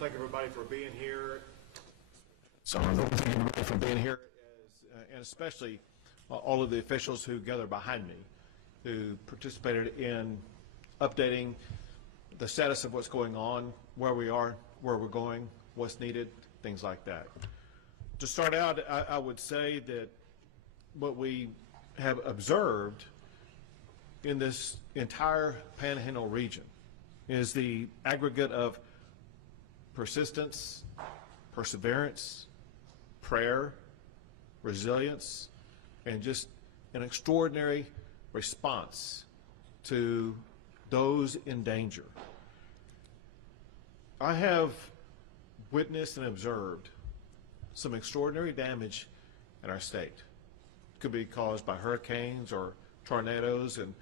to thank everybody for being here. So I want to thank everybody for being here, and especially all of the officials who gathered behind me, who participated in updating the status of what's going on, where we are, where we're going, what's needed, things like that. To start out, I would say that what we have observed in this entire Panhandle region is the aggregate of persistence, perseverance, prayer, resilience, and just an extraordinary response to those in danger. I have witnessed and observed some extraordinary damage in our state. It could be caused by hurricanes or tornadoes, and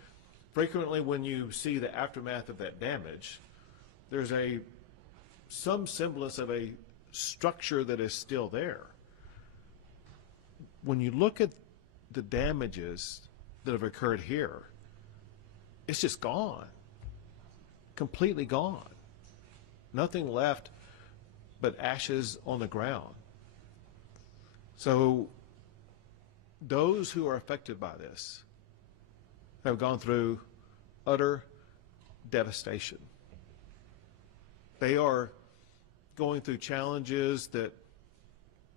frequently when you see the aftermath of that damage, there's some semblance of a structure that is still there. When you look at the damages that have occurred here, it's just gone, completely gone. Nothing left but ashes on the ground. So those who are affected by this have gone through utter devastation. They are going through challenges that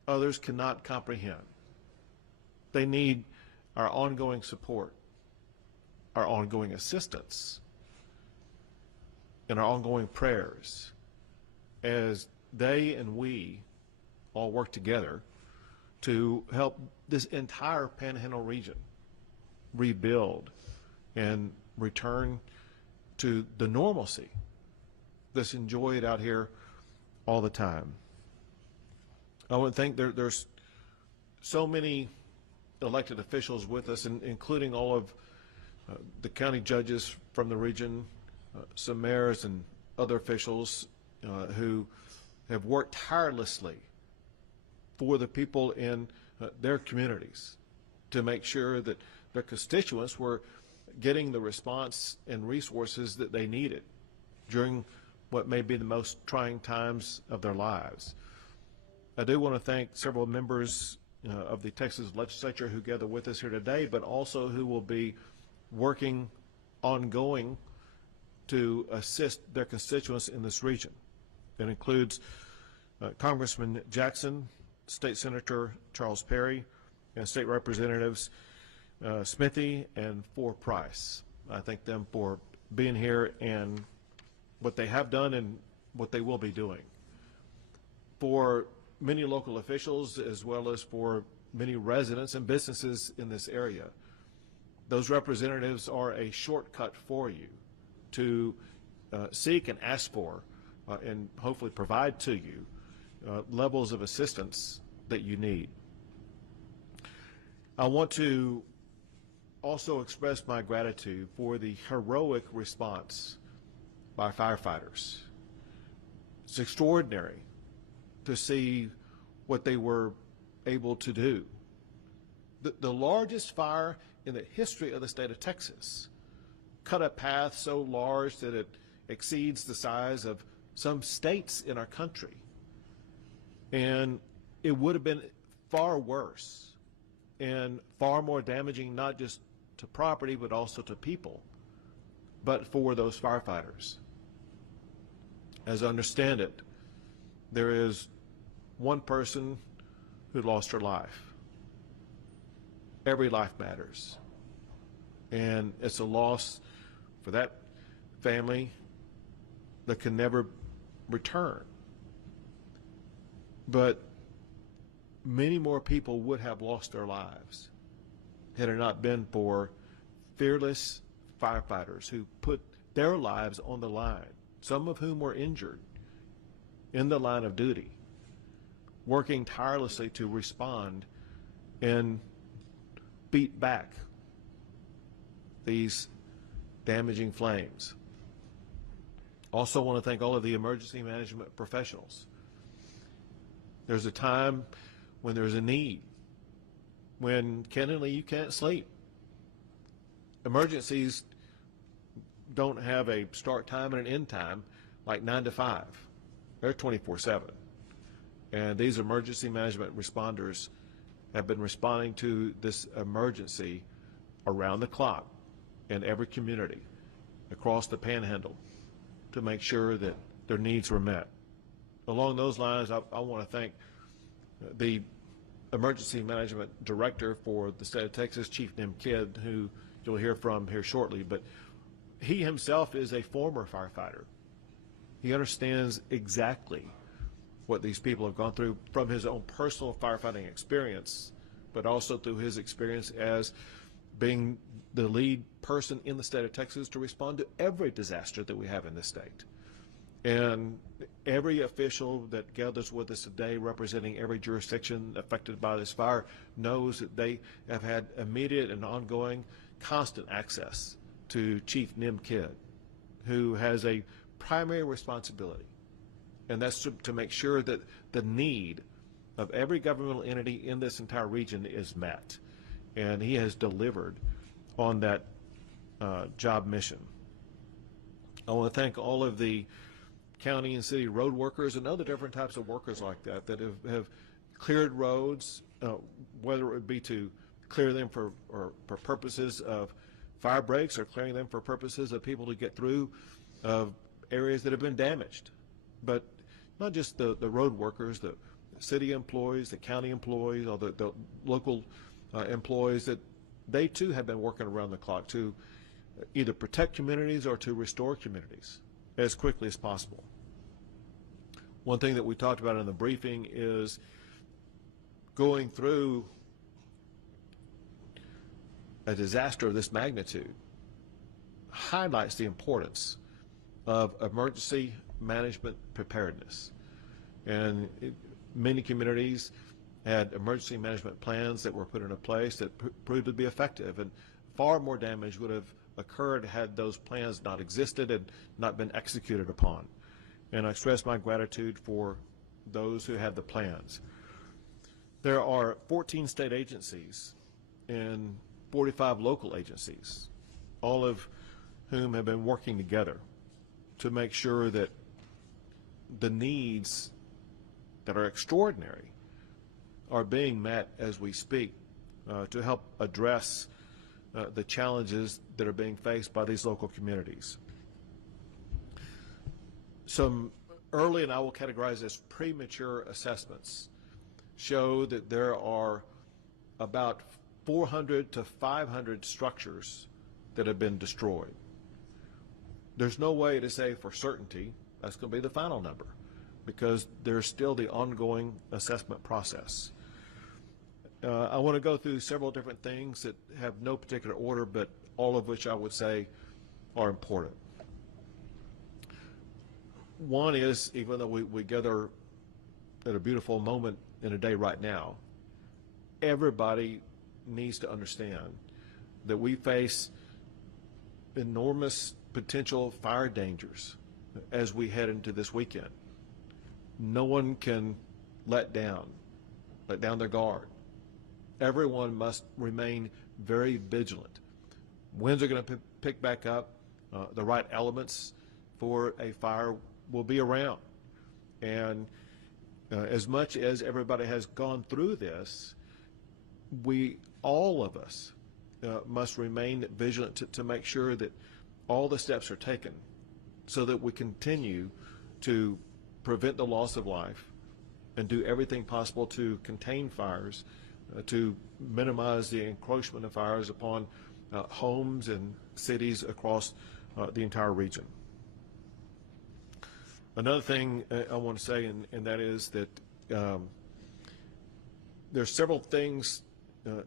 others cannot comprehend. They need our ongoing support, our ongoing assistance, and our ongoing prayers as they and we all work together to help this entire Panhandle region rebuild and return to the normalcy that's enjoyed out here all the time. I would think there's so many elected officials with us, including all of the county judges from the region, some mayors and other officials who have worked tirelessly for the people in their communities to make sure that their constituents were getting the response and resources that they needed during what may be the most trying times of their lives. I do want to thank several members of the Texas legislature who gather with us here today, but also who will be working ongoing to assist their constituents in this region. That includes Congressman Jackson, State Senator Charles Perry, and State Representatives Smithy and Price. I thank them for being here and what they have done and what they will be doing. For many local officials, as well as for many residents and businesses in this area, those representatives are a shortcut for you to seek and ask for and hopefully provide to you levels of assistance that you need. I want to also express my gratitude for the heroic response by firefighters. It's extraordinary to see what they were able to do. The largest fire in the history of the state of Texas cut a path so large that it exceeds the size of some states in our country. And it would have been far worse and far more damaging, not just to property, but also to people, but for those firefighters. As I understand it, there is one person who lost her life. Every life matters. And it's a loss for that family that can never return. But many more people would have lost their lives had it not been for fearless firefighters who put their lives on the line, some of whom were injured in the line of duty, working tirelessly to respond and beat back these damaging flames. Also want to thank all of the emergency management professionals. There's a time when there's a need, when candidly you can't sleep. Emergencies don't have a start time and an end time like 9 to 5. They're 24/7. And these emergency management responders have been responding to this emergency around the clock in every community across the Panhandle to make sure that their needs were met. Along those lines, I want to thank the Emergency Management Director for the state of Texas, Chief Nim Kidd, who you'll hear from here shortly, but he himself is a former firefighter. He understands exactly what these people have gone through from his own personal firefighting experience, but also through his experience as being the lead person in the state of Texas to respond to every disaster that we have in this state. And every official that gathers with us today, representing every jurisdiction affected by this fire, knows that they have had immediate and ongoing constant access to Chief Nim Kidd, who has a primary responsibility, and that's to make sure that the need of every governmental entity in this entire region is met. And he has delivered on that job mission. I want to thank all of the county and city road workers and other different types of workers like that that have cleared roads, whether it would be to clear them for purposes of fire breaks or clearing them for purposes of people to get through areas that have been damaged. But not just the road workers, the city employees, the county employees, or the local employees, that they too have been working around the clock to either protect communities or to restore communities as quickly as possible. One thing that we talked about in the briefing is going through a disaster of this magnitude highlights the importance of emergency management preparedness. And many communities had emergency management plans that were put into place that proved to be effective, and far more damage would have occurred had those plans not existed and not been executed upon. And I express my gratitude for those who had the plans. There are 14 state agencies and 45 local agencies, all of whom have been working together to make sure that the needs that are extraordinary are being met as we speak to help address the challenges that are being faced by these local communities. Some early, and I will categorize as premature, assessments show that there are about 400 to 500 structures that have been destroyed. There's no way to say for certainty that's going to be the final number, because there's still the ongoing assessment process. I want to go through several different things that have no particular order, but all of which I would say are important. One is, even though we gather at a beautiful moment in a day right now, everybody needs to understand that we face enormous potential fire dangers as we head into this weekend. No one can let down their guard. Everyone must remain very vigilant. Winds are going to pick back up. The right elements for a fire will be around. And as much as everybody has gone through this, all of us must remain vigilant to make sure that all the steps are taken so that we continue to prevent the loss of life and do everything possible to contain fires, to minimize the encroachment of fires upon homes and cities across the entire region. Another thing I want to say, and that is that there's several things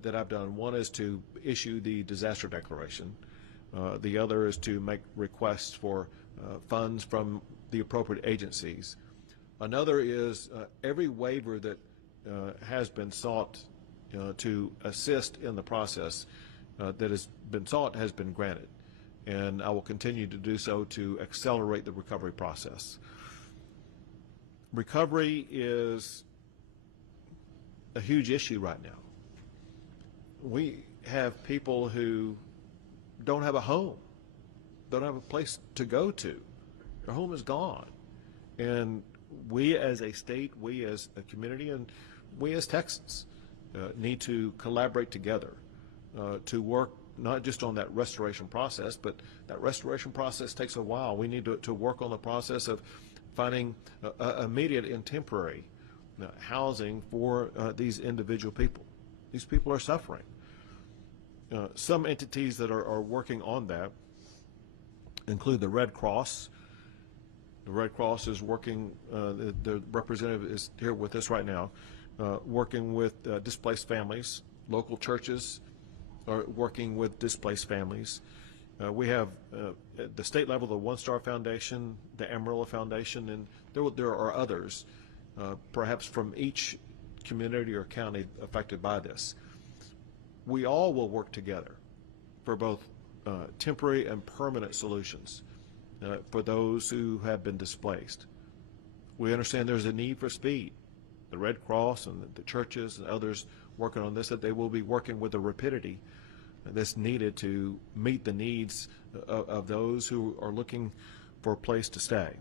that I've done. One is to issue the disaster declaration. The other is to make requests for funds from the appropriate agencies. Another is every waiver that has been sought to assist in the process that has been sought has been granted. And I will continue to do so to accelerate the recovery process. Recovery is a huge issue right now. We have people who don't have a home, don't have a place to go to. Their home is gone. And we as a state, we as a community, and we as Texans need to collaborate together to work not just on that restoration process, but that restoration process takes a while. We need to work on the process of finding immediate and temporary housing for these individual people. These people are suffering. Some entities that are working on that include the Red Cross. The Red Cross is working, the representative is here with us right now, working with displaced families. Local churches are working with displaced families. We have at the state level the One Star Foundation, the Amarillo Foundation, and there are others, perhaps from each community or county affected by this. We all will work together for both temporary and permanent solutions for those who have been displaced. We understand there's a need for speed. The Red Cross and the churches and others working on this, that they will be working with the rapidity that's needed to meet the needs of those who are looking for a place to stay.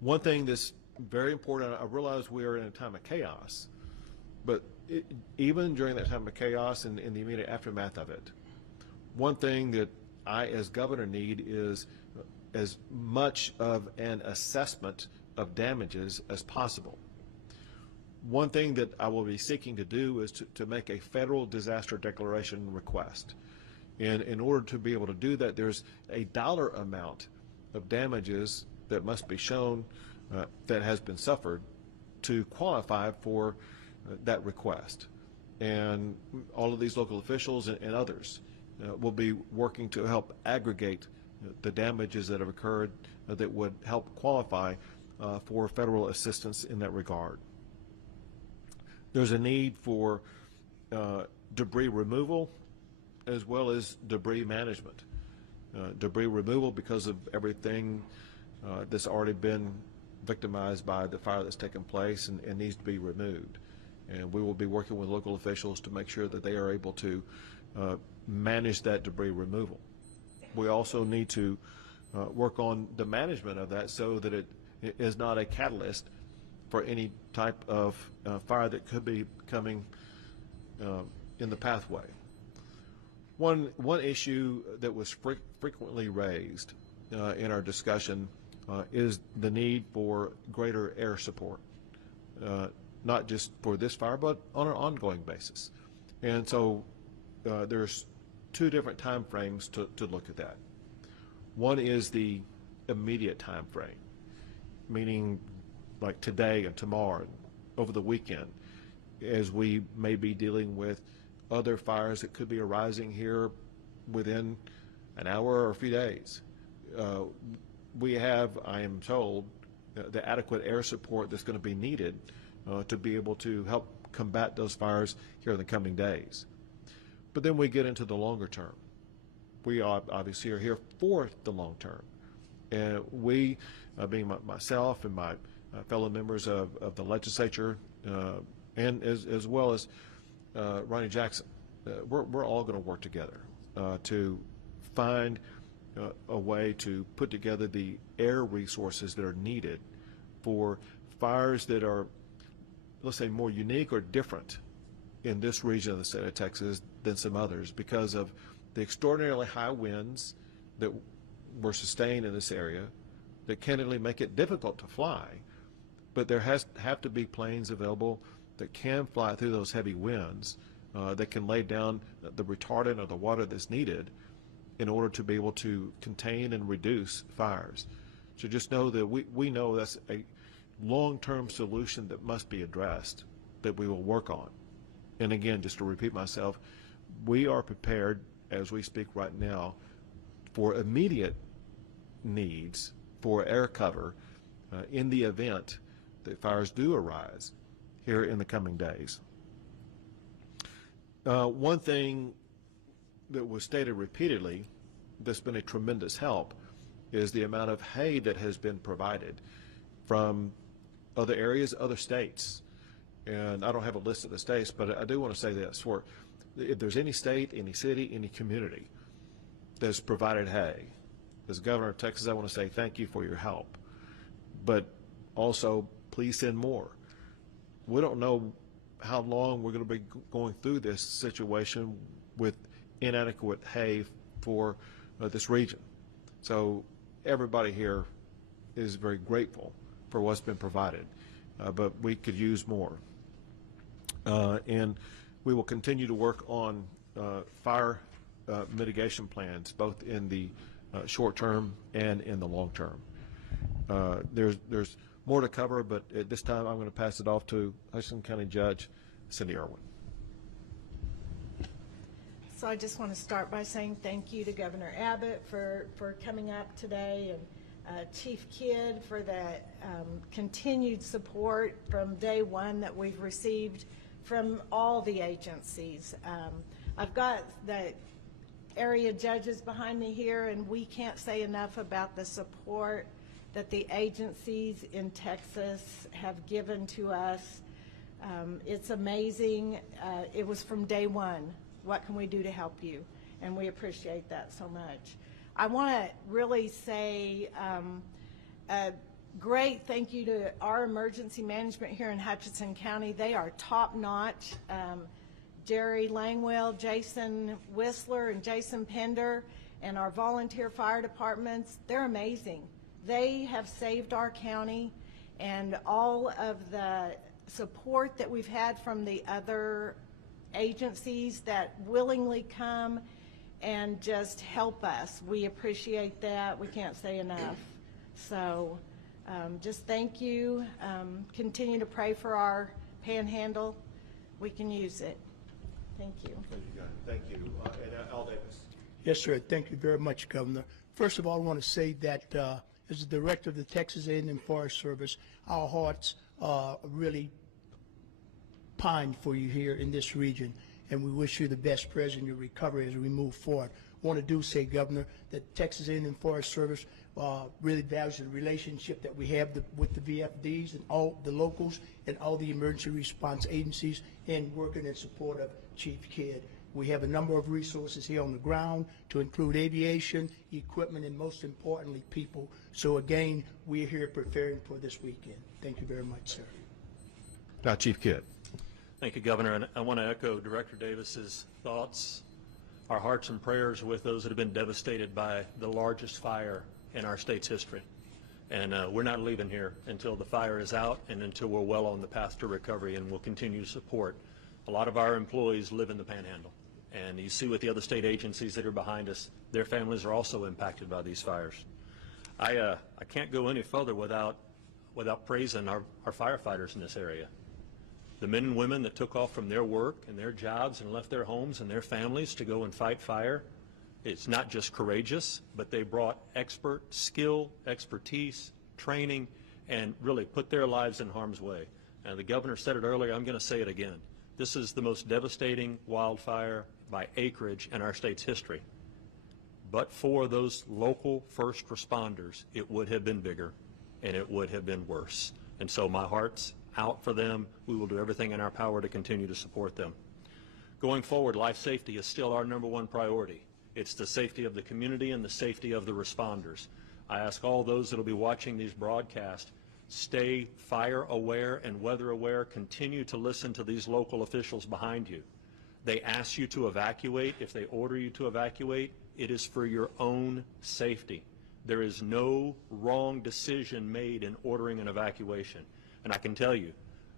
One thing that's very important, I realize we are in a time of chaos, but even during that time of chaos and in the immediate aftermath of it, one thing that I as governor need is as much of an assessment of damages as possible. One thing that I will be seeking to do is to make a federal disaster declaration request. And in order to be able to do that, there's a dollar amount of damages that must be shown that has been suffered to qualify for that request. And all of these local officials and others will be working to help aggregate the damages that have occurred that would help qualify for federal assistance in that regard. There's a need for debris removal as well as debris management. Debris removal because of everything that's already been victimized by the fire that's taken place and needs to be removed. And we will be working with local officials to make sure that they are able to manage that debris removal. We also need to work on the management of that so that it is not a catalyst for any type of fire that could be coming in the pathway. One issue that was frequently raised in our discussion is the need for greater air support, not just for this fire, but on an ongoing basis. And so there's two different time frames to look at that. One is the immediate time frame, meaning like today and tomorrow, and over the weekend, as we may be dealing with other fires that could be arising here within an hour or a few days. We have, I am told, the adequate air support that's going to be needed to be able to help combat those fires here in the coming days. But then we get into the longer term. We obviously are here for the long term. And we, being myself and my fellow members of the legislature, and as well as Ronnie Jackson, we're all going to work together to find a way to put together the air resources that are needed for fires that are, let's say, more unique or different in this region of the state of Texas than some others because of the extraordinarily high winds that were sustained in this area that candidly make it difficult to fly. But there have to be planes available that can fly through those heavy winds, that can lay down the retardant or the water that's needed in order to be able to contain and reduce fires. So just know that we know that's a long-term solution that must be addressed, that we will work on. And again, just to repeat myself, we are prepared as we speak right now for immediate needs for air cover in the event that fires do arise here in the coming days. One thing that was stated repeatedly that's been a tremendous help is the amount of hay that has been provided from other areas, other states. And I don't have a list of the states, but I do want to say this. If there's any state, any city, any community that's provided hay, as governor of Texas, I want to say thank you for your help. but also please send more. We don't know how long we're going to be going through this situation with inadequate hay for this region. So everybody here is very grateful for what's been provided, but we could use more. And we will continue to work on fire mitigation plans, both in the short term and in the long term. There's more to cover, but at this time I'm going to pass it off to Hutchinson County Judge Cindy Irwin. So I just want to start by saying thank you to Governor Abbott for coming up today, and Chief Kidd for that continued support from day one that we've received from all the agencies. I've got the area judges behind me here, and we can't say enough about the support that the agencies in Texas have given to us. It's amazing. It was from day one. What can we do to help you? And we appreciate that so much. I want to really say a great thank you to our emergency management here in Hutchinson County. They are top notch. Jerry Langwell, Jason Whistler, and Jason Pender, and our volunteer fire departments, they're amazing. They have saved our county, and all of the support that we've had from the other agencies that willingly come and just help us. We appreciate that. We can't say enough. So just thank you. Continue to pray for our Panhandle. We can use it. Thank you. Thank you. And Al Davis. Yes, sir. Thank you very much, Governor. First of all, I want to say that as the director of the Texas A&M Forest Service, our hearts really pine for you here in this region, and we wish you the best present in your recovery as we move forward. I want to say, Governor, that Texas A&M Forest Service really values the relationship that we have with the VFDs and all the locals and all the emergency response agencies, and working in support of Chief Kidd. We have a number of resources here on the ground to include aviation, equipment, and most importantly, people. So again, we're here preparing for this weekend. Thank you very much, sir. Now, Chief Kidd. Thank you, Governor. And I want to echo Director Davis's thoughts. Our hearts and prayers with those that have been devastated by the largest fire in our state's history. And we're not leaving here until the fire is out and until we're well on the path to recovery, and we'll continue to support. A lot of our employees live in the Panhandle. And you see with the other state agencies that are behind us, their families are also impacted by these fires. I can't go any further without praising our firefighters in this area. The men and women that took off from their work and their jobs and left their homes and their families to go and fight fire, it's not just courageous, but they brought expert skill, expertise, training, and really put their lives in harm's way. And the governor said it earlier, I'm going to say it again. This is the most devastating wildfire by acreage in our state's history. But for those local first responders, it would have been bigger and it would have been worse. And so my heart's out for them. We will do everything in our power to continue to support them. Going forward, life safety is still our #1 priority. It's the safety of the community and the safety of the responders. I ask all those that will be watching these broadcasts, stay fire aware and weather aware. Continue to listen to these local officials behind you. They ask you to evacuate. If they order you to evacuate, it is for your own safety. There is no wrong decision made in ordering an evacuation. And I can tell you,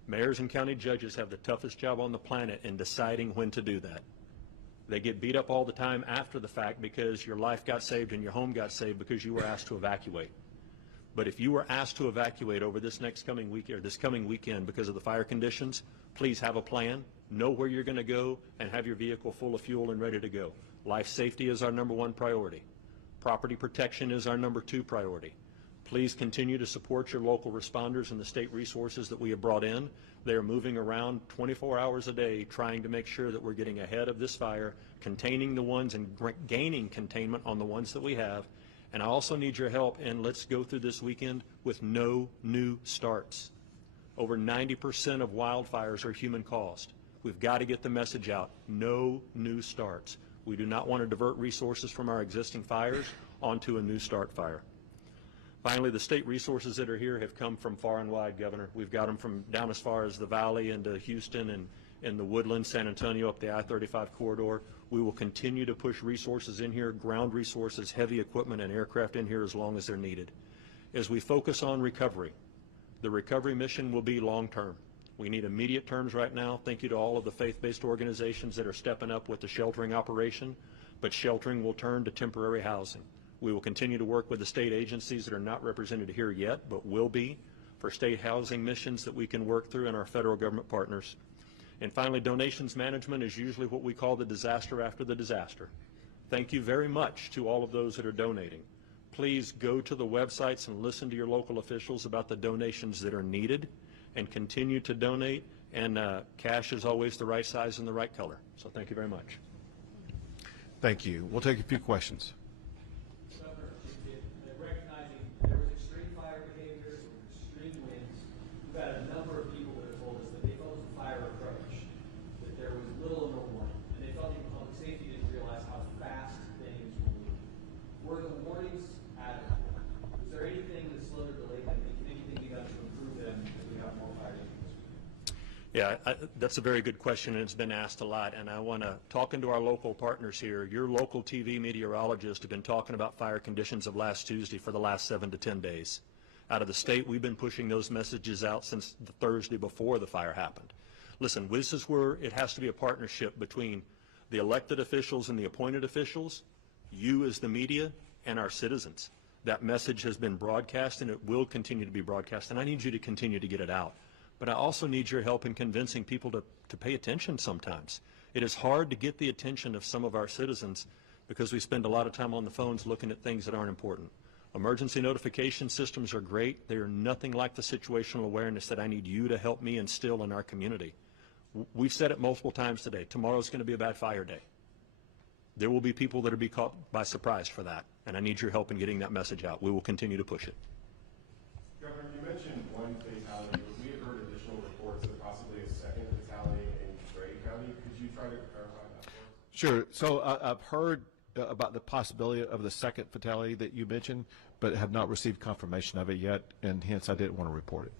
mayors and county judges have the toughest job on the planet in deciding when to do that. They get beat up all the time after the fact because your life got saved and your home got saved because you were asked to evacuate. But if you were asked to evacuate over this coming week or this coming weekend because of the fire conditions, please have a plan, know where you're going to go, and have your vehicle full of fuel and ready to go. Life safety is our #1 priority. Property protection is our #2 priority. Please continue to support your local responders and the state resources that we have brought in. They are moving around 24 hours a day trying to make sure that we're getting ahead of this fire, containing the ones and gaining containment on the ones that we have. And I also need your help, and let's go through this weekend with no new starts. Over 90% of wildfires are human caused. We've got to get the message out, no new starts. We do not want to divert resources from our existing fires onto a new start fire. Finally, the state resources that are here have come from far and wide, Governor. We've got them from down as far as the Valley into Houston and in the Woodlands, San Antonio, up the I-35 corridor. We will continue to push resources in here, ground resources, heavy equipment, and aircraft in here as long as they're needed. As we focus on recovery, the recovery mission will be long-term. We need immediate terms right now. Thank you to all of the faith-based organizations that are stepping up with the sheltering operation, but sheltering will turn to temporary housing. We will continue to work with the state agencies that are not represented here yet, but will be, for state housing missions that we can work through, and our federal government partners. And finally, donations management is usually what we call the disaster after the disaster. Thank you very much to all of those that are donating. Please go to the websites and listen to your local officials about the donations that are needed, and continue to donate. And cash is always the right size and the right color. So thank you very much. Thank you. We'll take a few questions. Governor, recognizing there was extreme fire behavior, extreme winds, we've had a number of people that have told us that they felt the fire approach, that there was little or no warning, and they felt even public safety didn't realize how fast things were moving. Were the warnings adequate? Was there anything that slowed or delayed them? Can anything be done to improve them as we have more fire danger this week? Yeah, that's a very good question, and it's been asked a lot. And I want to, talking to our local partners here, your local TV meteorologists have been talking about fire conditions of last Tuesday for the last 7 to 10 days. Out of the state, we've been pushing those messages out since the Thursday before the fire happened. Listen, this is where it has to be a partnership between the elected officials and the appointed officials, you as the media, and our citizens. That message has been broadcast, and it will continue to be broadcast, and I need you to continue to get it out. But I also need your help in convincing people to pay attention sometimes. It is hard to get the attention of some of our citizens because we spend a lot of time on the phones looking at things that aren't important. Emergency notification systems are great. They are nothing like the situational awareness that I need you to help me instill in our community. We've said it multiple times today. Tomorrow's going to be a bad fire day. There will be people that will be caught by surprise for that, and I need your help in getting that message out. We will continue to push it. Governor, you mentioned one fatality, but we have heard additional reports of possibly a second fatality in Gray County. Could you try to clarify that for us? Sure. So I've heard about the possibility of the second fatality that you mentioned, but have not received confirmation of it yet, and hence I didn't want to report it.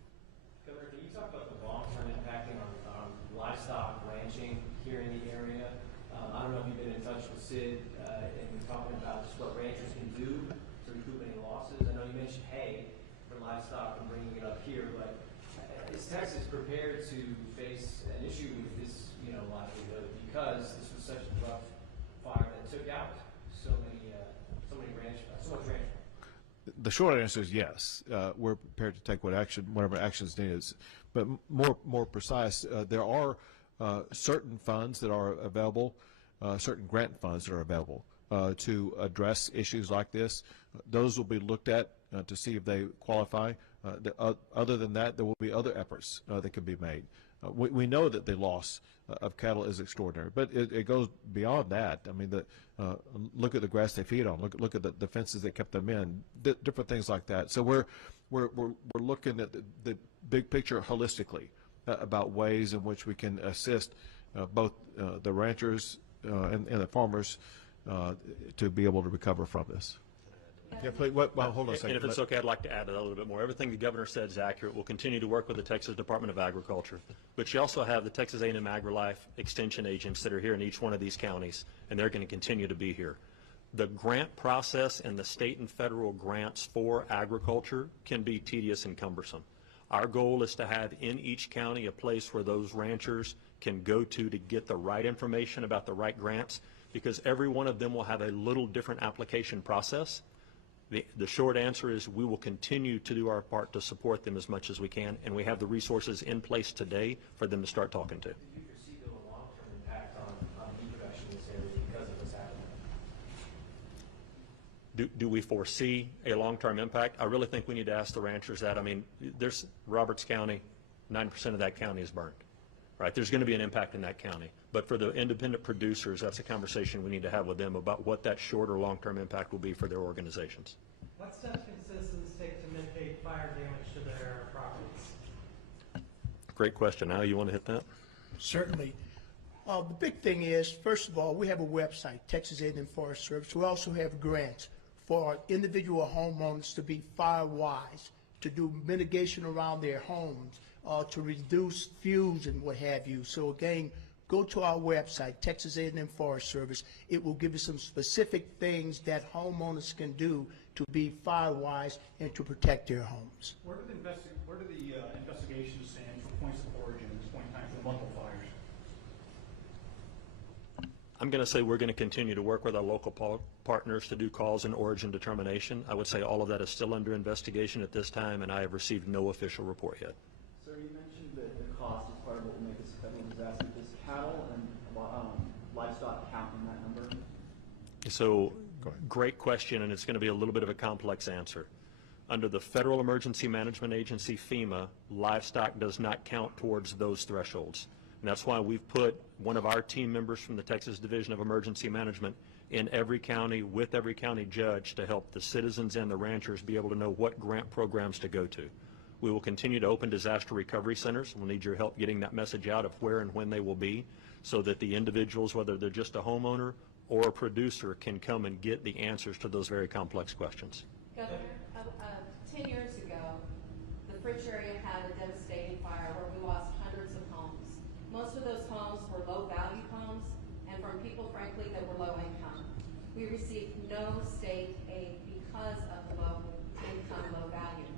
Governor, can you talk about the long-term impacting on livestock ranching here in the area? I don't know if you've been in touch with Sid and been talking about just what ranchers can do to recoup any losses. I know you mentioned hay for livestock and bringing it up here, but is Texas prepared to face an issue with this, livelihood, because this was such a rough fire that took out so much ranch. The short answer is yes. We're prepared to take whatever action is needed. But more precise, there are certain funds that are available, certain grant funds that are available to address issues like this. Those will be looked at to see if they qualify. Other than that, there will be other efforts that can be made. We know that the loss of cattle is extraordinary, but it goes beyond that. I mean, look at the grass they feed on. Look at the fences that kept them in. Different things like that. So we're looking at the big picture holistically about ways in which we can assist both the ranchers and the farmers to be able to recover from this. Yeah, please. Well, hold on a second. And if it's okay, I'd like to add a little bit more. Everything the governor said is accurate. We'll continue to work with the Texas Department of Agriculture. But you also have the Texas A&M AgriLife extension agents that are here in each one of these counties, and they're going to continue to be here. The grant process and the state and federal grants for agriculture can be tedious and cumbersome. Our goal is to have in each county a place where those ranchers can go to get the right information about the right grants, because every one of them will have a little different application process. The short answer is we will continue to do our part to support them as much as we can, and we have the resources in place today for them to start talking to. Do you foresee a long-term impact on beef production in this area because of what's happening? Do we foresee a long-term impact? I really think we need to ask the ranchers that. I mean, there's Roberts County, 90% of that county is burned, right? There's going to be an impact in that county. But for the independent producers, that's a conversation we need to have with them about what that short or long-term impact will be for their organizations. What steps can citizens take to mitigate fire damage to their properties? Great question. Al, you want to hit that? Certainly. The big thing is, first of all, we have a website, Texas A&M Forest Service. We also have grants for individual homeowners to be fire wise, to do mitigation around their homes, to reduce fuels and what have you. So again, go to our website, Texas A&M Forest Service. It will give you some specific things that homeowners can do to be fire wise and to protect their homes. Where do the investigations stand for points of origin at this point in time for the local fires? I'm going to say we're going to continue to work with our local partners to do cause and origin determination. I would say all of that is still under investigation at this time, and I have received no official report yet. Sir, you mentioned that the cost is part of what will make this a federal disaster. Does cattle and livestock count in that number? So, great question, and it's going to be a little bit of a complex answer. Under the Federal Emergency Management Agency, FEMA, livestock does not count towards those thresholds. And that's why we've put one of our team members from the Texas Division of Emergency Management in every county with every county judge to help the citizens and the ranchers be able to know what grant programs to go to. We will continue to open disaster recovery centers. We'll need your help getting that message out of where and when they will be so that the individuals, whether they're just a homeowner or a producer, can come and get the answers to those very complex questions. Governor, 10 years ago, the Fritch area had a devastating fire where we lost hundreds of homes. Most of those homes were low-value homes and from people, frankly, that were low income. We received no state aid because of the low income, low value.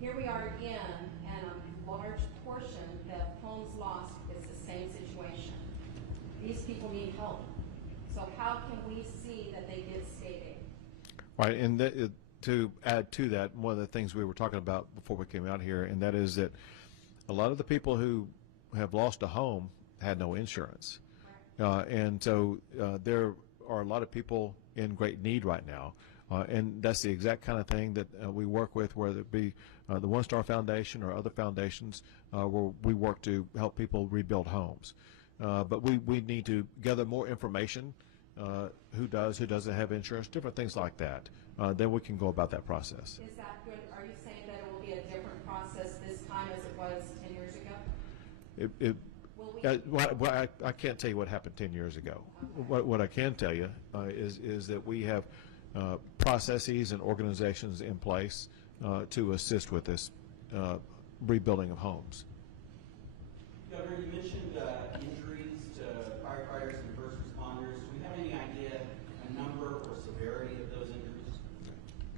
Here we are again, and a large portion that homes lost is the same situation. These people need help. So how can we see that they get state aid? Right, and to add to that, one of the things we were talking about before we came out here, and that is that a lot of the people who have lost a home had no insurance. And so there are a lot of people in great need right now. And that's the exact kind of thing that we work with, whether it be the One Star Foundation or other foundations where we work to help people rebuild homes. But we need to gather more information, who does, who doesn't have insurance, different things like that. Then we can go about that process. Is that good? Are you saying that it will be a different process this time as it was 10 years ago? I can't tell you what happened 10 years ago. Okay. What I can tell you is that we have processes and organizations in place to assist with this rebuilding of homes. Governor, you mentioned injuries to firefighters and first responders. Do we have any idea, a number or severity of those injuries?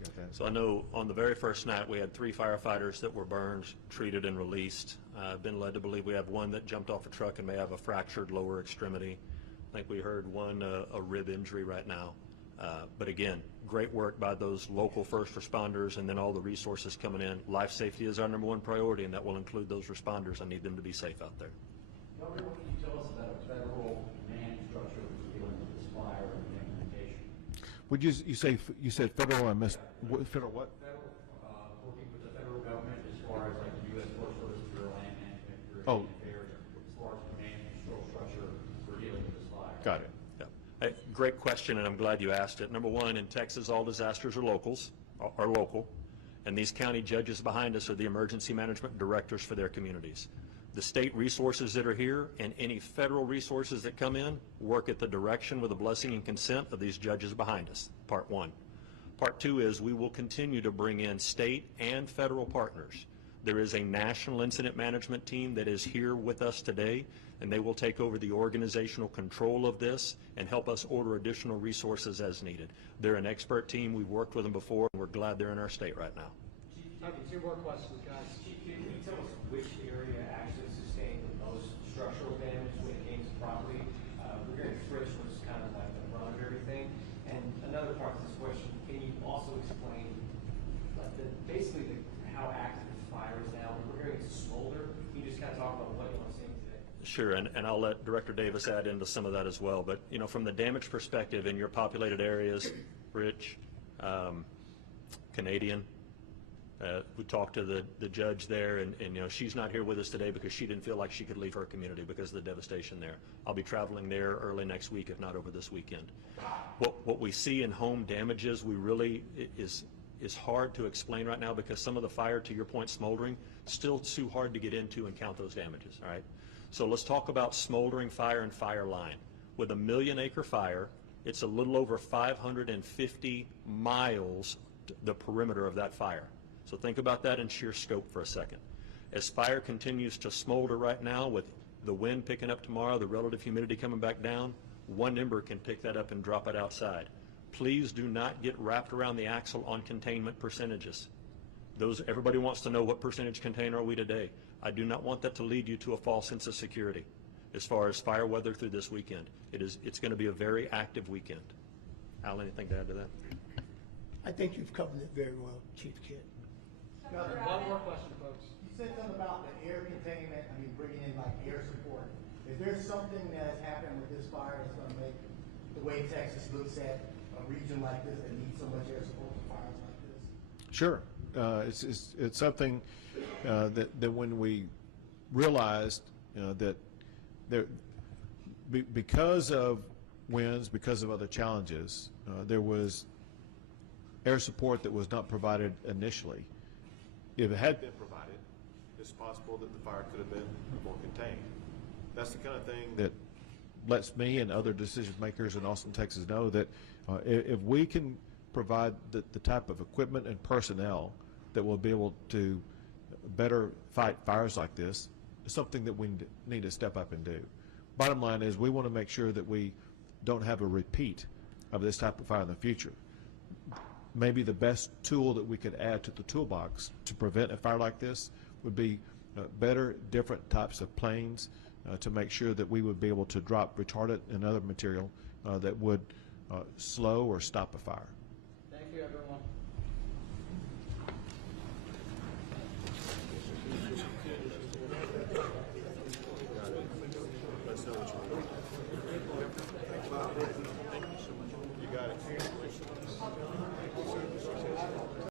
Got that? So I know on the very first night we had 3 firefighters that were burned, treated, and released. I've been led to believe we have one that jumped off a truck and may have a fractured lower extremity. I think we heard one a rib injury right now. But again, great work by those local first responders and then all the resources coming in. Life safety is our #1 priority, and that will include those responders. I need them to be safe out there. Governor, what can you tell us about a federal command structure for dealing with this fire and the implementation? Would you said federal? I missed federal what? Federal, working with the federal government as far as like the U.S. Forest Service, Bureau of Land Management, Bureau of Affairs, as far as command and control structure for dealing with this fire. Got it. Hey, great question, and I'm glad you asked it. #1, in Texas, all disasters are local, and these county judges behind us are the emergency management directors for their communities. The state resources that are here and any federal resources that come in work at the direction with the blessing and consent of these judges behind us, part 1. Part 2 is we will continue to bring in state and federal partners. There is a national incident management team that is here with us today, and they will take over the organizational control of this and help us order additional resources as needed. They're an expert team. We've worked with them before, and we're glad they're in our state right now. Chief, 2 more questions, guys. Chief, can you tell us which area actually sustained the most structural damage when it came to property? We're hearing Fritch was kind of like the run of everything. And another part of this question, can you also explain how active the fire is now? We're hearing it's smolder. Can you just kind of talk about what you want to see today? Sure, and I'll let Director Davis add into some of that as well. But, you know, from the damage perspective in your populated areas, Rich, Canadian, we talked to the judge there, and you know, she's not here with us today because she didn't feel like she could leave her community because of the devastation there. I'll be traveling there early next week, if not over this weekend. What we see in home damages, we really is hard to explain right now because some of the fire, to your point, smoldering, still too hard to get into and count those damages, all right? So let's talk about smoldering fire and fire line. With a 1 million acre fire, It's a little over 550 miles, the perimeter of that fire. So think about that in sheer scope for a second. As fire continues to smolder right now, with the wind picking up tomorrow, the relative humidity coming back down, one ember can pick that up and drop it outside. Please do not get wrapped around the axle on containment percentages. Everybody wants to know what percentage container are we today. I do not want that to lead you to a false sense of security as far as fire weather through this weekend. It's going to be a very active weekend. Al, anything to add to that? I think you've covered it very well, Chief Kidd. Governor, one more question, folks. You said something about the air containment, bringing in like air support. Is there something that has happened with this fire that's going to make the way Texas looks at a region like this that needs so much air support for fires like this? Sure. It's something that when we realized that because of winds, because of other challenges, there was air support that was not provided initially. If it had been provided, it's possible that the fire could have been more contained. That's the kind of thing that lets me and other decision makers in Austin, Texas know that if we can provide the type of equipment and personnel that will be able to better fight fires like this, it's something that we need to step up and do. Bottom line is we want to make sure that we don't have a repeat of this type of fire in the future. Maybe the best tool that we could add to the toolbox to prevent a fire like this would be better, different types of planes to make sure that we would be able to drop retardant and other material that would slow or stop a fire. Thank you, everyone.